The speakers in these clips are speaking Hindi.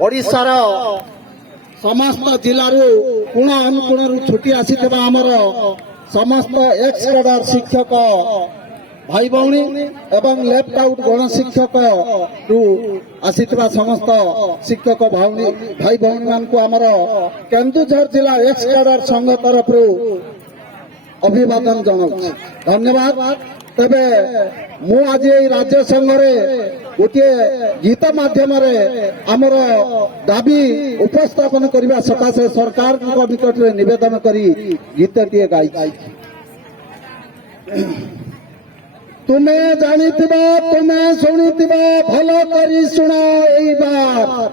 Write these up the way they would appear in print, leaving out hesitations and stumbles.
ओडिशार समस्त जिल्लारू कोण अनुकोणरू छुटी आसीथिबा आमर समस्त एक्स कैडर शिक्षक भाई भौणी एवं लेफ्ट आउट गण शिक्षक रु आसीथिबा समस्त शिक्षक भाई भौणी मान को आमर केन्दुझर जिला एक्स कैडर संघ तरफ अभिवादन जनाऊँ। धन्यवाद। तेबे मु आज राज्य संघ गोटे गीत माध्यम आमर दाबी उपस्थापन करने सकाशे सरकार निकट में निवेदन करी गीत टे गाई। तुम्हें जानिथिब तुम्हें शुणिथिब भल करी शुण एई बार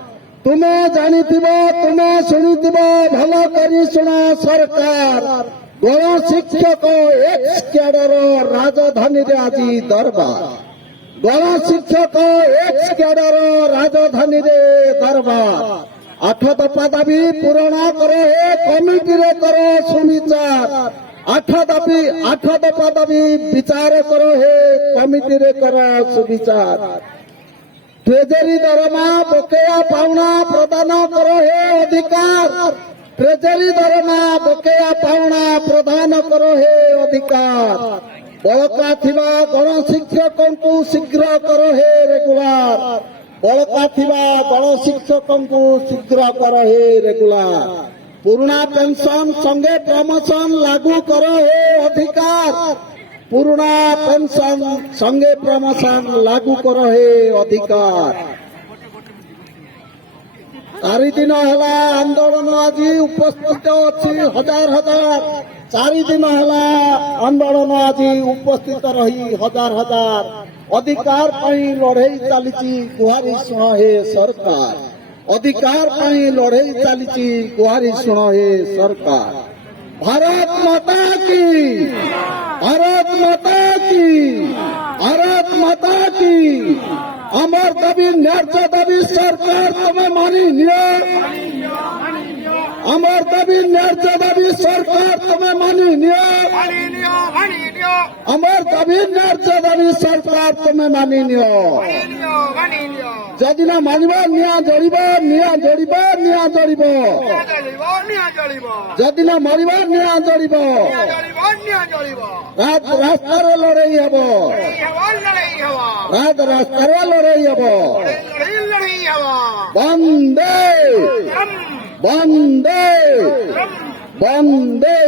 तुम्हें जानिथिब तुम्हें शुणिथिब भल करी शुण सरकार गण शिक्षक एक्स कैडर राजधानी रे आज दरबार गण शिक्षक एक्स कैडर राजधानी रे दरबार 8 दफा दाबी पूरण करे कमिटी रे करो सुविचार 8 दफा दाबी विचार करो हे कमिटी रे करो सुविचार ट्रेजरी दरमा बकेया पावना प्रदान करो हे अधिकार ट्रेजरी दरमा बकेया पावना प्रदान करो हे अधिकार बलका थिबा गण शिक्षकों को शीघ्र करो हे रेगुलार बलका थिबा गण शिक्षकों को शीघ्र करो हे रेगुलार पुराना पेंशन संगे प्रमोशन लागू करो हे अधिकार पुराना पेंशन संगे प्रमोशन लागू करो हे अधिकार। 4 दिन है आंदोलन आज उपस्थित अच्छी हजार हजार 4 दिन है आंदोलन आज उपस्थित रही हजार हजार अधिकार लड़ई चली गुहारी शुण हे सरकार अधिकार लड़ई चली गुहारी शुण हे सरकार। भारत माता की भारत माता की भारत माता की अमर दाबी न्याय दाबी सरकार तुम्हें मानी नियो अमर दाबी न्याय दाबी सरकार तुम्हें मानी नियो अमर दाबी न्याय दाबी सरकार तुम्हें मानी नियो जदि ना मानव निया जड़ब निया जड़ब निया जड़ब जदि ना मरब निया जड़ब रास्तार लड़ई हम रास्तार लड़ई हम वंदे वंदे वंदे